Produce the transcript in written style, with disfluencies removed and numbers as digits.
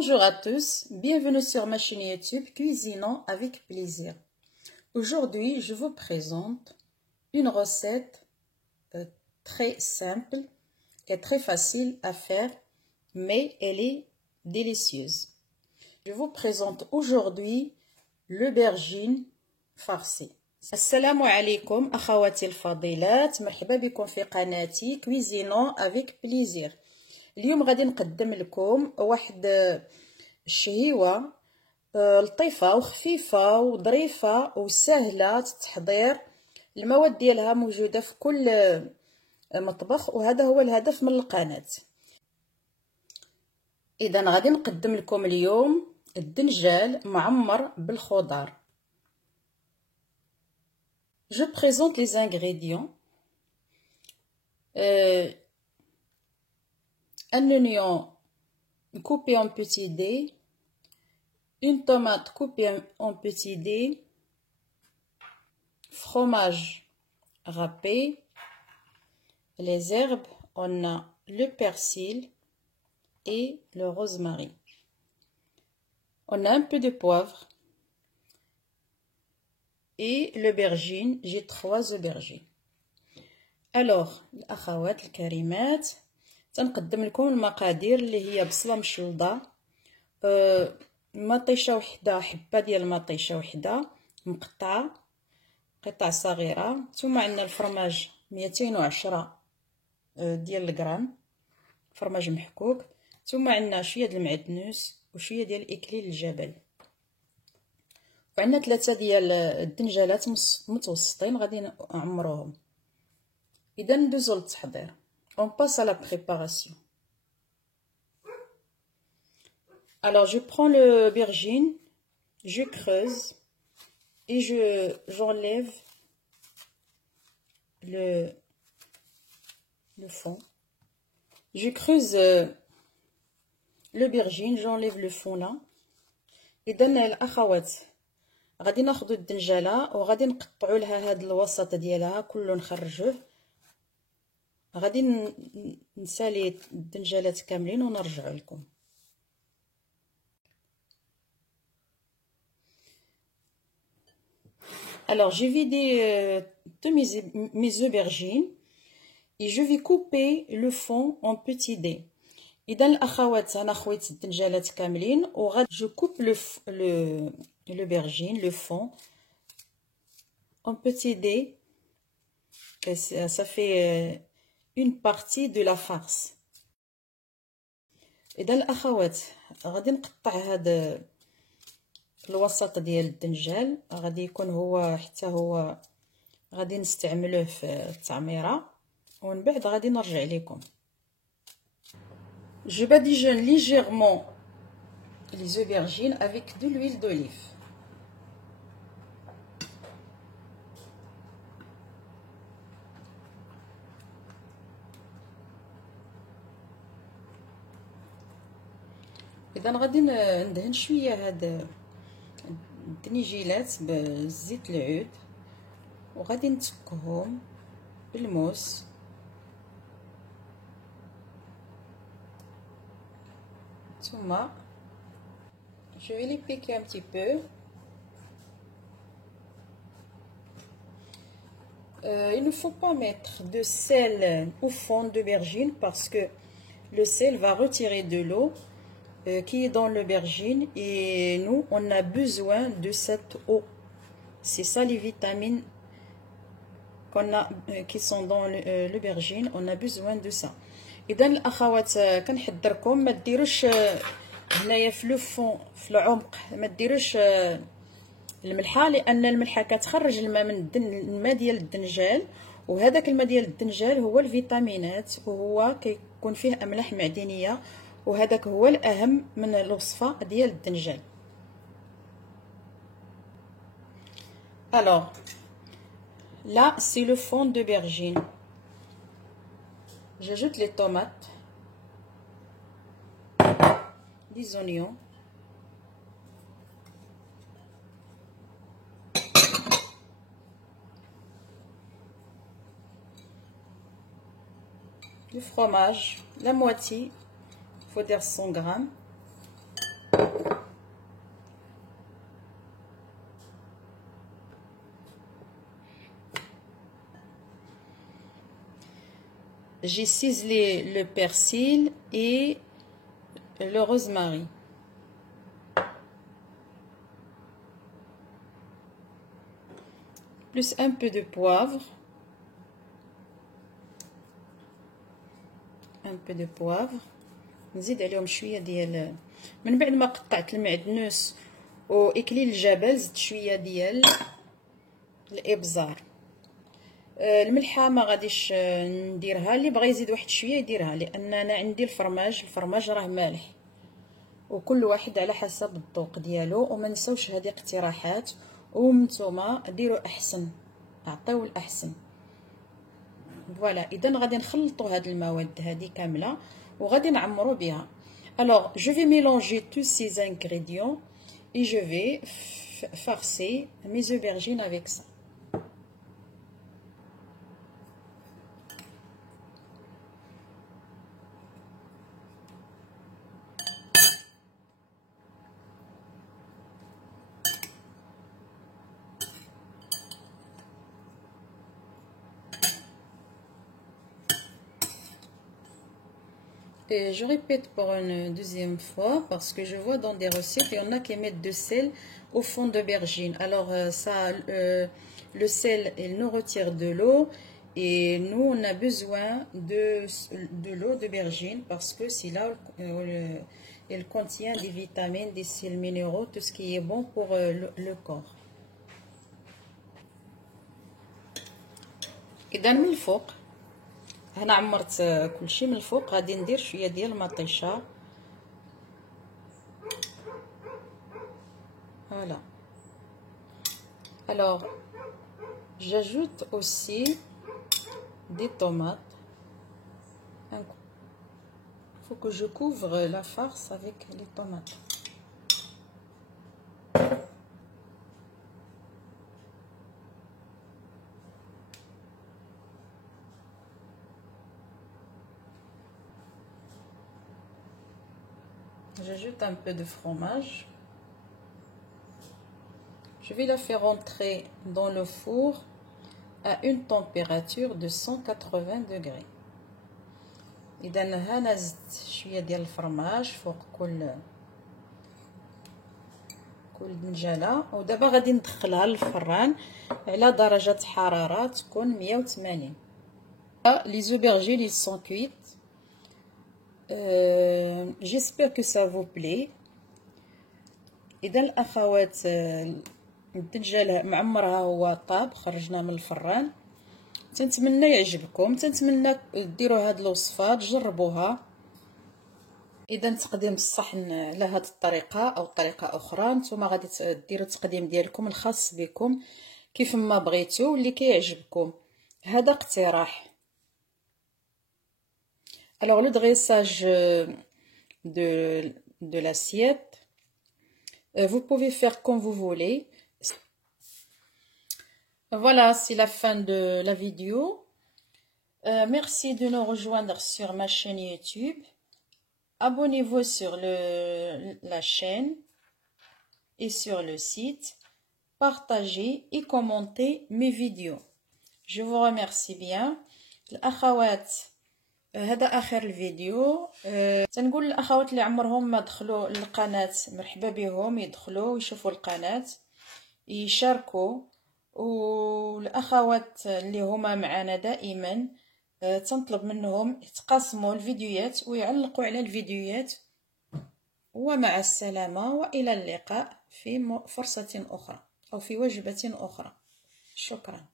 Bonjour à tous, bienvenue sur ma chaîne YouTube Cuisinons avec plaisir. Aujourd'hui, je vous présente une recette très simple et très facile à faire, mais elle est délicieuse. Je vous présente aujourd'hui l'aubergine farcie. السلام عليكم أخواتي الفضيلات، مرحبا بكم في قناتي كويزينون افيك بليزير. اليوم غادي نقدم لكم واحد الشهيوه لطيفه وخفيفه وظريفه وسهله التحضير. المواد ديالها موجوده في كل مطبخ، وهذا هو الهدف من القناه. اذا غادي نقدم لكم اليوم الدنجال معمر بالخضار. Je présente les ingrédients. Un oignon coupé en petits dés, une tomate coupée en petits dés, fromage râpé, les herbes, on a le persil et le rosemary. On a un peu de poivre et l'aubergine, j'ai 3 aubergines. Alors, الأخوات الكريمات تنقدم لكم المقادير اللي هي بصله مشلضه، مطيشه وحده، حبه ديال المطيشه وحده مقطعه قطع صغيره، ثم عندنا الفرماج 210 ديال الغرام فرماج محكوك، ثم عندنا شويه ديال المعدنوس وشويه ديال الاكليل الجبل، وعندنا 3 ديال الدنجالات متوسطين غادي نعمروهم. اذا ندوزو للتحضير. On passe à la préparation. Alors je prends l'aubergine, je creuse et j'enlève le fond. Je creuse l'aubergine, j'enlève le fond là. إذا الأخوات غادي ناخذ الدنجالة وغادي نقطعوا لها هاد الوسط ديالها كله نخرجوه. غادي نسالي الدنجالات كاملين ونرجع لكم. Alors j'ai vidé tous mes aubergines et je vais couper le fond en petits dés. اذا الاخوات انا خويت الدنجالات كاملين وغادي je coupe l'aubergine, le fond en petits dés. Ça fait une partie de la farce. اذا الاخوات غادي نقطع هذا الوسط ديال الدنجال، غادي يكون هو حتى هو غادي نستعملوه في التعميره، ومن بعد غادي نرجع لكم. Je badigeonne légèrement les aubergines avec de l'huile d'olive. إذا غادي ندهن شويه هاد الدنيجيلات بزيت العود وغادي نتكهم بالموس. ثم je vais les piquer un petit peu. Il ne faut pas mettre de sel au fond d'aubergine parce que le sel va retirer de l'eau qui est dans l'aubergine et nous on a besoin de cette eau. C'est ça les vitamines qui sont dans l'aubergine, on a besoin de ça. اذا الاخوات كنحذركم ما ديروش هنايا في لو فون في العمق، ما ديروش الملحه، لان الملحه كتخرج الماء من الماء ديال الدنجال، وهذاك الماء ديال الدنجال هو الفيتامينات وهو كيكون فيه املاح معدنيه، وهذاك هو الاهم من الوصفه ديال الدنجال. Alors là c'est le fond d'aubergine. J'ajoute les tomates, les oignons, le fromage, la moitié, il faut dire 100 grammes, j'ai ciselé le persil et le rosemary. Plus un peu de poivre. Un peu de poivre. نزيد عليهم شويه ديال من بعد ما قطعت المعدنوس واكليل الجبل زدت شويه ديال الابزار. الملحه ما غاديش نديرها، اللي بغى يزيد واحد شويه يديرها، لان انا عندي الفرماج راه مالح، وكل واحد على حسب الذوق ديالو. وما نساوش هذه اقتراحات، وانتوما ديروا احسن، عطيو الاحسن. فوالا اذا غادي نخلطوا هاد المواد هذه كامله وغادي نعمروا بها. Alors je vais mélanger tous ces ingrédients et je vais farcer mes aubergines avec ça. Et je répète pour une deuxième fois parce que je vois dans des recettes, il y en a qui mettent de sel au fond d'aubergine. Alors ça, le sel, il nous retire de l'eau et nous, on a besoin de l'eau d'aubergine parce que c'est là elle contient des vitamines, des sels minéraux, tout ce qui est bon pour le corps. إذا من الفوق هنا عمرت كلشي من الفوق، غادي ندير شويه ديال المطيشه. Voilà. Alors j'ajoute aussi des tomates. Il faut que je couvre la farce avec les tomates. J'ajoute un peu de fromage. Je vais la faire entrer dans le four à une température de 180 degrés. إذا هنا زدت شوية ديال الفرماج فوق كل دنجالة، ودابا غادي ندخلها للفران على درجة حرارة تكون 180. Les aubergines ils sont cuites. J'espère que ça vous plaît. إذا الأخوات الدجاج معمرها هو طاب، خرجناه من الفران. تنتمنى يعجبكم، تنتمنى ديروا هاد الوصفه تجربوها. اذا تقديم الصحن على هاد الطريقه او طريقه اخرى، نتوما غادي ديروا التقديم ديالكم الخاص بكم كيف ما بغيتو واللي كيعجبكم. هذا اقتراح. Alors le dressage de l'assiette, vous pouvez faire comme vous voulez. Voilà, c'est la fin de la vidéo. Merci de nous rejoindre sur ma chaîne YouTube. Abonnez-vous sur la chaîne et sur le site. Partagez et commentez mes vidéos. Je vous remercie bien. الأخوات هذا آخر الفيديو. تنقول الأخوات اللي عمرهم ما دخلوا للقناة مرحبا بهم، يدخلوا ويشوفوا القناة يشاركوا. والأخوات اللي هما معنا دائما تنطلب منهم يتقاسموا الفيديوهات ويعلقوا على الفيديوهات. ومع السلامة وإلى اللقاء في فرصة أخرى أو في وجبة أخرى. شكرا.